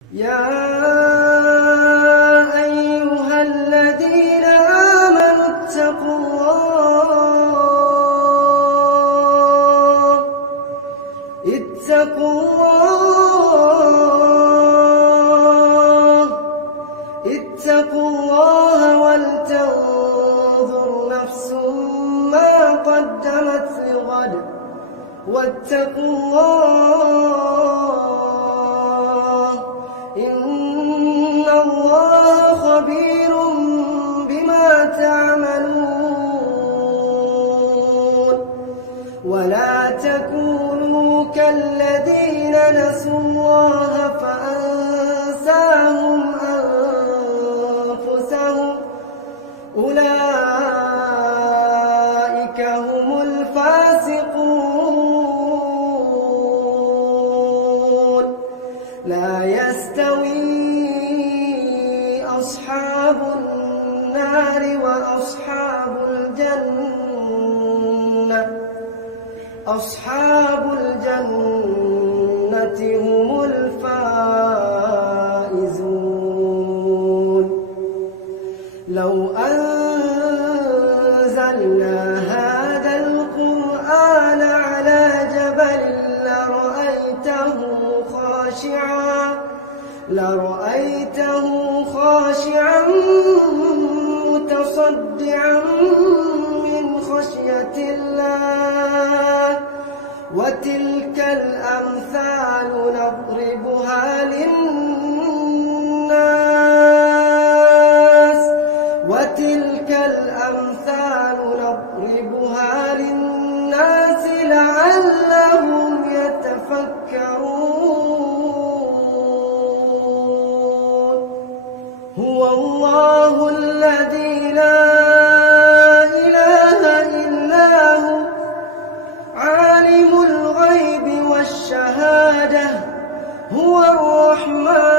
يا أيها الذين آمنوا اتقوا الله ولتنظر نفس ما قدمت لغد واتقوا الله إن الله خبير بما تعملون ولا تكونوا كالذين نسوا الله فأنساهم أنفسهم أولئك هم الفاسقون لا يستوي أصحاب النار وأصحاب الجنة أصحاب الجنة هم الفائزون لو أنزلنا هذا القرآن على جبل لرأيته خاشعا متصدعا من خشية الله وتلك الأمثال نضربها للناس لعلهم يتفكرون هو الله الذي لا إله إلا هو عالم الغيب والشهادة هو الرحمن